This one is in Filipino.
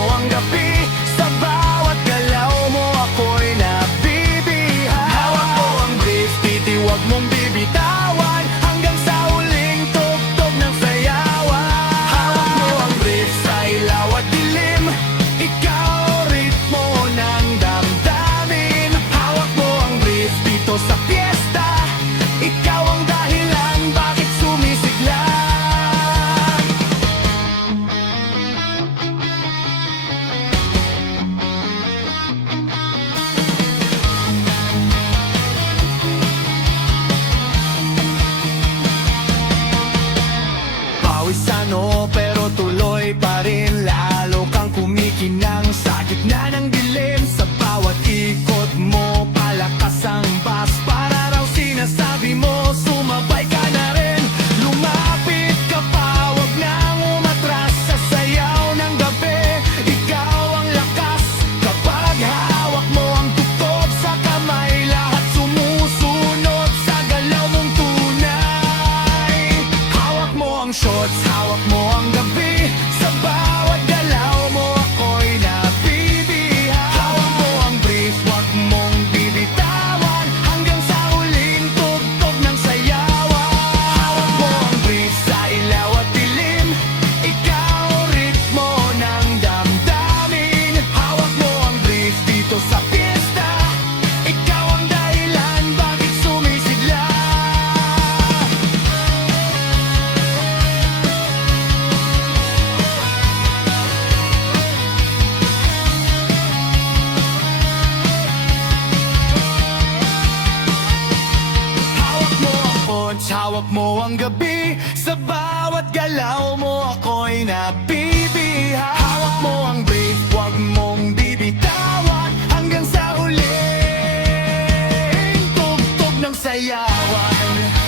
mo ang gabi, sa bawat galaw mo ako'y nabibihan. Hawak mo ang brief, titiwag mong bibitawan, hanggang sa huling tugtog ng sayawan. Hawak mo ang brief sa ilaw at dilim, ikaw ritmo ng damdamin. Hawak mo ang brief dito sa fiesta, ikaw ang dahilan bakit sumisigla. Pawisano pero tuloy pa rin, lalo kang kumikinang sa gitna ng dilim. Sa bawat ikot mo, palakas ang bas, para raw sinasabi mo, sumabay ka na rin. Lumapit ka pa, wag nang umatras, sa sayaw ng gabi, ikaw ang lakas. Kapag hawak mo ang tugtog sa kamay, lahat sumusunod sa galaw mong tunay. Hawak mo ang shots, hawak mo ang gabi, sa bawat galaw mo ako'y nabibihan. Hawak mo ang brief, wag mong bibitawan, hanggang sa huling tugtog ng sayawan. Hawak mo ang brief sa ilaw at dilim, ikaw ritmo ng damdamin. Hawak mo ang brief dito sa fiesta, ikaw ang dahilan bakit sumisigla. Hawak mo ang punch, hawak mo ang gabi, sa bawat galaw mo ako'y nabibihan. Hawak mo ang brief, wag mong bibitawan, hanggang sa huling tugtog ng sayawan.